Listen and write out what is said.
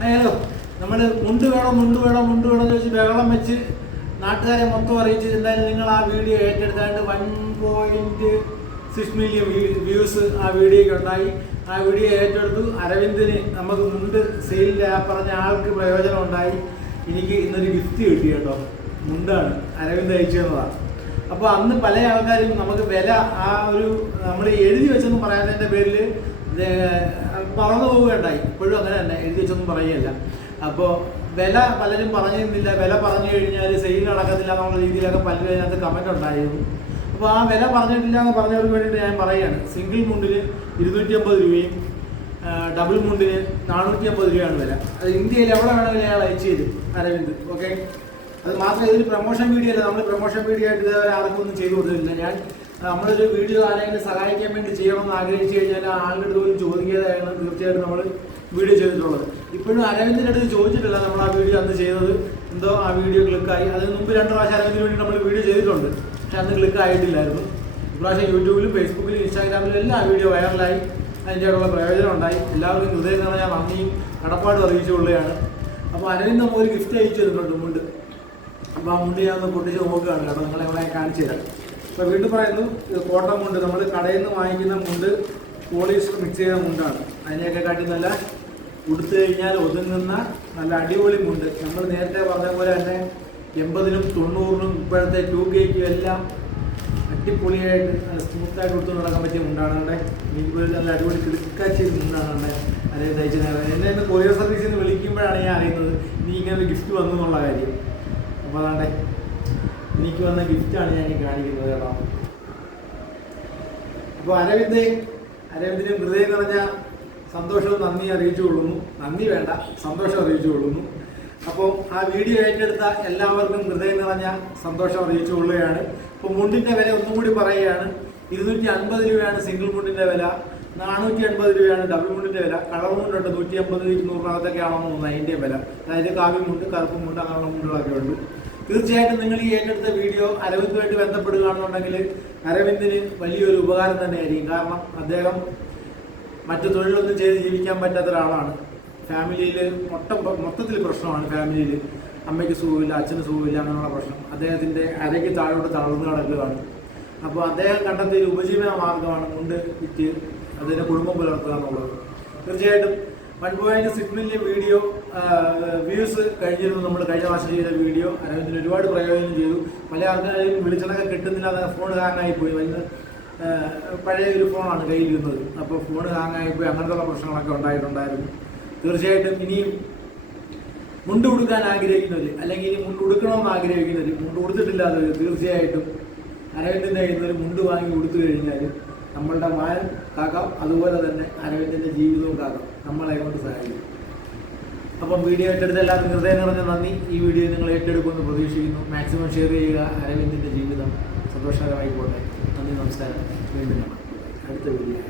Hello നമ്മൾ മുണ്ട് വേണം മുണ്ട് വേണം മുണ്ട് വേണം എന്ന് ചോദിച്ച് ബഹളം വെച്ച് നാട്ടുകാരെ മൊത്തം അറിയിച്ച് എന്തായാലും നിങ്ങൾ ആ video ഏറ്റെടുത്താണ്ട് one point six million views ആ വീഡിയോയ്ക്ക് ഉണ്ടായി. ആ വീഡിയോ ഏറ്റെടുത്തു. അരവിന്ദിന് നമുക്ക് മുണ്ട് സെയിലിൽ ആ പറഞ്ഞ ആൾക്ക് പ്രയോജനം ഉണ്ടായി. എനിക്ക് ഇന്നൊരു ഗിഫ്റ്റ് കിട്ടി കേട്ടോ. മുണ്ടാണ്. അരവിന്ദ് അയച്ചു അപ്പോൾ അന്ന് പല ആൾക്കാരും നമുക്ക് വില ആ ഒരു നമ്മൾ എഴുതി വെച്ചെന്ന് പറയാത്തതിന്റെ പേരിൽ മറന്നു പോവുകയുണ്ടായി. ഇപ്പോഴും അങ്ങനെ തന്നെ എഴുതി വെച്ചൊന്നും പറയുകയല്ല. അപ്പോൾ വില പലരും പറഞ്ഞിരുന്നില്ല. വില പറഞ്ഞു കഴിഞ്ഞാൽ സെയിൽ നടക്കത്തില്ല എന്നുള്ള രീതിയിലൊക്കെ പലരും അതിനകത്ത് കമന്റ് ഉണ്ടായിരുന്നു. അപ്പോൾ ആ വില പറഞ്ഞിട്ടില്ല എന്ന് പറഞ്ഞവർക്ക് വേണ്ടിയിട്ട് ഞാൻ പറയുകയാണ്. സിംഗിൾ മുണ്ടിന് ഇരുന്നൂറ്റി അമ്പത് രൂപയും ഡബിൾ മുണ്ടിന് നാനൂറ്റി അമ്പത് രൂപയാണ് വില. അത് ഇന്ത്യയിൽ എവിടെ വേണമെങ്കിലും അയാൾ അയച്ചു തരും അരവിന്ദ്. ഓക്കെ അത് മാത്രമേ ഇതൊരു പ്രൊമോഷൻ വീഡിയോ അല്ല. നമ്മൾ പ്രൊമോഷൻ വീഡിയോ ആയിട്ട് ഇതുവരെ ആർക്കും ഒന്നും ചെയ്തു കൊടുത്തിട്ടില്ല. ഞാൻ നമ്മളൊരു വീഡിയോ ആരെങ്കിലും സഹായിക്കാൻ വേണ്ടി ചെയ്യണമെന്ന് ആഗ്രഹിച്ചു കഴിഞ്ഞാൽ ആളുടെ അടുത്ത് പോലും ചോദിക്കാതെയാണ് തീർച്ചയായിട്ടും നമ്മൾ വീഡിയോ ചെയ്തിട്ടുള്ളത്. ഇപ്പോഴും അരവിന്ദിന്റെ അടുത്ത് ചോദിച്ചിട്ടില്ല നമ്മൾ ആ വീഡിയോ അന്ന് ചെയ്തത്. എന്തോ ആ വീഡിയോ ക്ലിക്കായി. അതിന് മുമ്പ് രണ്ട് പ്രാവശ്യം അരവിന്ദിന് വേണ്ടി നമ്മൾ വീഡിയോ ചെയ്തിട്ടുണ്ട്. പക്ഷെ അന്ന് ക്ലിക്ക് ആയിട്ടില്ലായിരുന്നു ഇപ്രാവശ്യം യൂട്യൂബിലും ഫേസ്ബുക്കിലും ഇൻസ്റ്റാഗ്രാമിലും എല്ലാ വീഡിയോ വൈറലായി. അതിന്റെ ഉള്ള പ്രയോജനം ഉണ്ടായി. എല്ലാവർക്കും ഹൃദയം നിറഞ്ഞ നന്ദിയും കടപ്പാടും അറിയിച്ചുകൊള്ളുകയാണ് അപ്പോൾ അരവിന്ദ് നമ്മൾ ഒരു ഗിഫ്റ്റ് അയച്ചു തന്നിട്ടുണ്ട് മുണ്ട്. അപ്പോൾ ആ മുണ്ട് ഞാൻ ഒന്ന് പൊട്ടിച്ച് നോക്കുകയാണ് കേട്ടോ. നിങ്ങളെ ഇവിടെ കാണിച്ചു തരാം. അപ്പോൾ വീണ്ടും പറയുന്നു കോട്ടൺ മുണ്ട് നമ്മൾ കടയിൽ നിന്ന് വാങ്ങിക്കുന്ന മുണ്ട് പോളിസ്റ്റർ മിക്സ് ചെയ്യുന്ന മുണ്ടാണ്. അതിനെയൊക്കെ കാട്ടി നല്ല ഉടുത്തു കഴിഞ്ഞാൽ ഒതുങ്ങുന്ന നല്ല അടിപൊളി മുണ്ട്. നമ്മൾ നേരത്തെ പറഞ്ഞ പോലെ തന്നെ എൺപതിനും തൊണ്ണൂറിനും ഇപ്പോഴത്തെ ടു കെക്കും എല്ലാം അടിപൊളിയായിട്ട് സ്മൂത്തായിട്ട് കൊടുത്തു നടക്കാൻ പറ്റിയ മുണ്ടാണ് അവിടെ എനിക്ക് നല്ല അടിപൊളി കിടക്കാച്ചി മുണ്ടാണ് അവിടെ അതേ തയ്ച്ചു എന്നെ കൊറിയർ സർവീസിൽ നിന്ന് വിളിക്കുമ്പോഴാണ് ഞാൻ അറിയുന്നത് നീ ഇങ്ങനെ ഒരു ഗിഫ്റ്റ് വന്നു എന്നുള്ള കാര്യം. അപ്പോൾ അതാണ്ടേ എനിക്ക് വന്ന ഗിഫ്റ്റാണ് ഞാൻ കാണിക്കുന്നത് കേട്ടോ. അപ്പോൾ അരവിന്ദ് അരവിന്ദിന് ഹൃദയം നിറഞ്ഞ സന്തോഷവും നന്ദി അറിയിച്ചു കൊള്ളുന്നു. നന്ദി വേണ്ട സന്തോഷം അറിയിച്ചു കൊള്ളുന്നു. അപ്പോൾ ആ വീഡിയോ ഏറ്റെടുത്ത എല്ലാവർക്കും ഹൃദയം നിറഞ്ഞ സന്തോഷം അറിയിച്ചു കൊള്ളുകയാണ്. ഇപ്പോൾ മുണ്ടിന്റെ വില ഒന്നും കൂടി പറയുകയാണ്. ഇരുന്നൂറ്റി അൻപത് രൂപയാണ് സിംഗിൾ മുണ്ടിന്റെ വില. നാനൂറ്റി അൻപത് രൂപയാണ് ഡബിൾ മുണ്ടിന്റെ വില. കളർ മുണ്ടുണ്ട് നൂറ്റി അമ്പത് ഇരുന്നൂറിനകത്തൊക്കെ ആണെന്ന് തോന്നുന്നത് അതിന്റെ വില. അതായത് കാവ്യമുണ്ട് കറുപ്പ് മുണ്ട് അങ്ങനെയുള്ള മുണ്ടുകളൊക്കെ ഉണ്ട് തീർച്ചയായിട്ടും നിങ്ങൾ ഈ ഏറ്റെടുത്ത വീഡിയോ അരവിന്ദുമായിട്ട് ബന്ധപ്പെടുകയാണെന്നുണ്ടെങ്കിൽ അരവിന്ദിന് വലിയൊരു ഉപകാരം തന്നെയായിരിക്കും. കാരണം അദ്ദേഹം മറ്റു തൊഴിലൊന്നും ചെയ്ത് ജീവിക്കാൻ പറ്റാത്ത ഒരാളാണ്. ഫാമിലിയിൽ മൊത്തം മൊത്തത്തിൽ പ്രശ്നമാണ് ഫാമിലിയിൽ അമ്മയ്ക്ക് സുഖമില്ല അച്ഛന് സുഖമില്ല അങ്ങനെയുള്ള പ്രശ്നം. അദ്ദേഹത്തിന്റെ അരയ്ക്ക് താഴോട്ട് തളർന്നു കിടക്കുകയാണ്. അപ്പോൾ അദ്ദേഹം കണ്ടെത്തിയ ഒരു ഉപജീവന മാർഗമാണ് മുണ്ട് വിറ്റ് അതിന്റെ കുടുംബം പുലർത്തുക എന്നുള്ളത്. തീർച്ചയായിട്ടും സിക്സ് മില്യൺ വീഡിയോ വ്യൂസ് കഴിഞ്ഞിരുന്നു നമ്മൾ കഴിഞ്ഞ മാസം ചെയ്ത വീഡിയോ. അതിന് ഒരുപാട് പ്രയോജനം ചെയ്തു. പല ആൾക്കാരും വിളിച്ചതൊക്കെ കിട്ടുന്നില്ല അത് ഫോൺ ഹാങ്ങായി പോയി അതിന് പഴയ ഒരു ഫോണാണ് കയ്യിലിരുന്നത്. അപ്പോൾ ഫോൺ ഹാങ്ങായി പോയി അങ്ങനത്തെയുള്ള പ്രശ്നങ്ങളൊക്കെ ഉണ്ടായിട്ടുണ്ടായിരുന്നു. തീർച്ചയായിട്ടും ഇനിയും മുണ്ട് കൊടുക്കാൻ ആഗ്രഹിക്കുന്നവർ അല്ലെങ്കിൽ ഇനി മുണ്ട് കൊടുക്കണമെന്ന് ആഗ്രഹിക്കുന്നവർ മുണ്ട് കൊടുത്തിട്ടില്ലാത്തവർ തീർച്ചയായിട്ടും അരവിന്ദിന്റെ കയ്യിൽ നിന്ന് ഒരു മുണ്ട് വാങ്ങി കൊടുത്തു കഴിഞ്ഞാൽ നമ്മളുടെ മായൻ കാക്കാം അതുപോലെ തന്നെ അരവിന്ദിന്റെ ജീവിതവും കാക്കാം നമ്മളെ കൊണ്ട് സഹായിക്കും. അപ്പം വീഡിയോ ഏറ്റെടുത്ത എല്ലാവർക്കും ഹൃദയം നിറഞ്ഞ നന്ദി. ഈ വീഡിയോ നിങ്ങൾ ഏറ്റെടുക്കുമെന്ന് പ്രതീക്ഷിക്കുന്നു. മാക്സിമം ഷെയർ ചെയ്യുക. അരവിന്ദിന്റെ ജീവിതം സന്തോഷകരമായിക്കോട്ടെ നന്ദി നമസ്കാരം. വീണ്ടും അടുത്ത വീഡിയോ